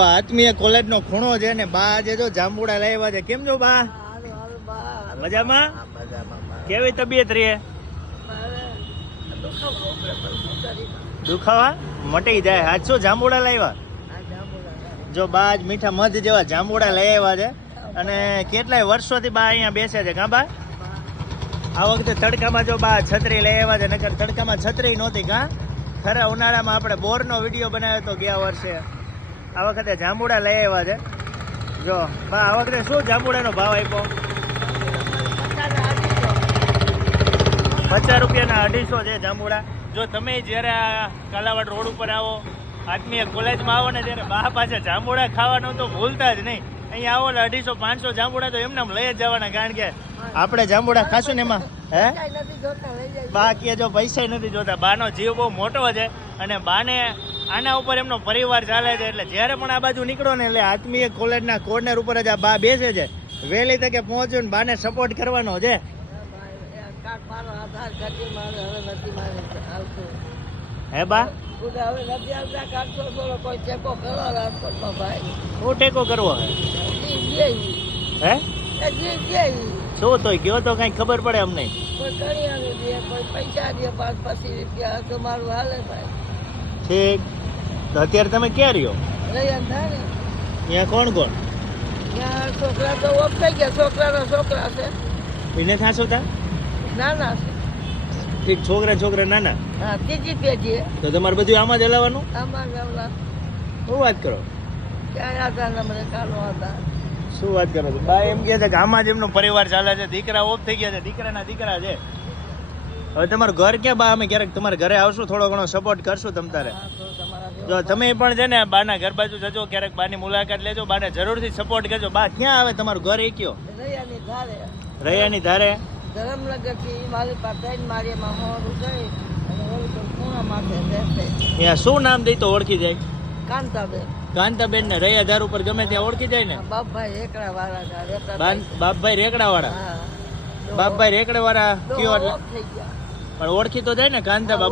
આત્મીય college નો ખૂણો છે ને બા આજે જો જાંબુડા લાવ્યા છે. કેમ છો બા? મજામાં? કેવી તબિયત રે? દુખાવા મટી જાય. આજ શું જાંબુડા લાવ્યા? જો બા આજ મીઠા મધ જેવા જાંબુડા લઈ આવ્યા છે અને કેટલાય વર્ષોથી બા અહીંયા બેસે છે. કા બા? આ વખતે તડકામાં જો બા છત્રી લઈ આવ્યા છે, નકર તડકામાં છત્રી નહોતી. કા ખરા ઉનાળામાં આપણે બોરનો વિડીયો બનાવ્યો હતો ગયા વર્ષે. આ વખતે જાંબુડા લઈ આવ્યા છે. જો બા આ વખતે શું જાંબુડાનો ભાવ આપ્યો? 50 રૂપિયાના 250 છે જાંબુડા. જો તમે જ્યારે આ કાલાવાડ રોડ ઉપર આવો, આત્મીય કોલેજમાં આવો ને ત્યારે બા પાસે જાંબુડા ખાવાનું તો ભૂલતા જ નહીં. અહીંયા આવો એટલે 250-500 જાંબુડા તો એમને લઈ જ જવાના, કારણ કે આપણે જાંબુડા ખાશું ને એમાં હે બા કે જો પૈસા નથી જોતા. બાનો જીવ બહુ મોટો છે અને બાને આના ઉપર એમનો પરિવાર ચાલે છે. એટલે જ્યારે પણ આ બાજુ નીકળો ને એટલે આત્મીય કોલેજના કોર્નર ઉપર જ આ બા બેસે છે. વહેલી તકે પહોંચ્યું ને બાને સપોર્ટ કરવાનો છે. હે બા હું ટેકો કરવો હે શું તો કયો તો કઈ ખબર પડે અમને. ઠીક તો અત્યારે તમે ક્યાં રહ્યો? ત્યાં કોણ કોણ? છોકરા તો ઓફ થઈ ગયા. છોકરા છે એને ખાશો તા નાના છે. ઠીક છોકરા નાના. હા ત્રીજી પેઢી. તો તમારે બધું આમાં જ હલાવવાનું? આમાં ગામના શું વાત કરો? ક્યાં હતા મને કાનો હતા. શું વાત કરો છો? બા એમ કહે છે કે આમાં જ એમનો પરિવાર ચાલે છે. દીકરા ઓફ થઈ ગયા છે, દીકરાના દીકરા છે. હવે તમારું ઘર ક્યાં બા? અમે ક્યારેક તમારા ઘરે આવશું, થોડો ઘણો સપોર્ટ કરશું તમ તારે. જો તમે પણ છે ને બાના ઘર બાજુ જજો, ક્યારેક બાની મુલાકાત લેજો, બાને જરૂરથી સપોર્ટ કરજો. બા ક્યાં આવે તમારું ઘર? એ કયો? રૈયાની ધારે. ધરમનગર થી મારી પાસે મારીમાં હોરું ગઈ અને ઓલું ખૂણા માથે રહેશે. ત્યાં શું નામ દઈ તો ઓળખી જાય? કાંતાબેન. કાંતાબેન ને રૈયા ધાર ઉપર ગમે ત્યાં ઓળખી જાય ને? બાપભાઈ રેકડા વાળા. બાપભાઈ રેકડા વાળા. હા બાપભાઈ રેકડા વાળા કયો એટલે થઈ ગયા પણ ઓળખી તો જાય ને કાંતા બાપુ?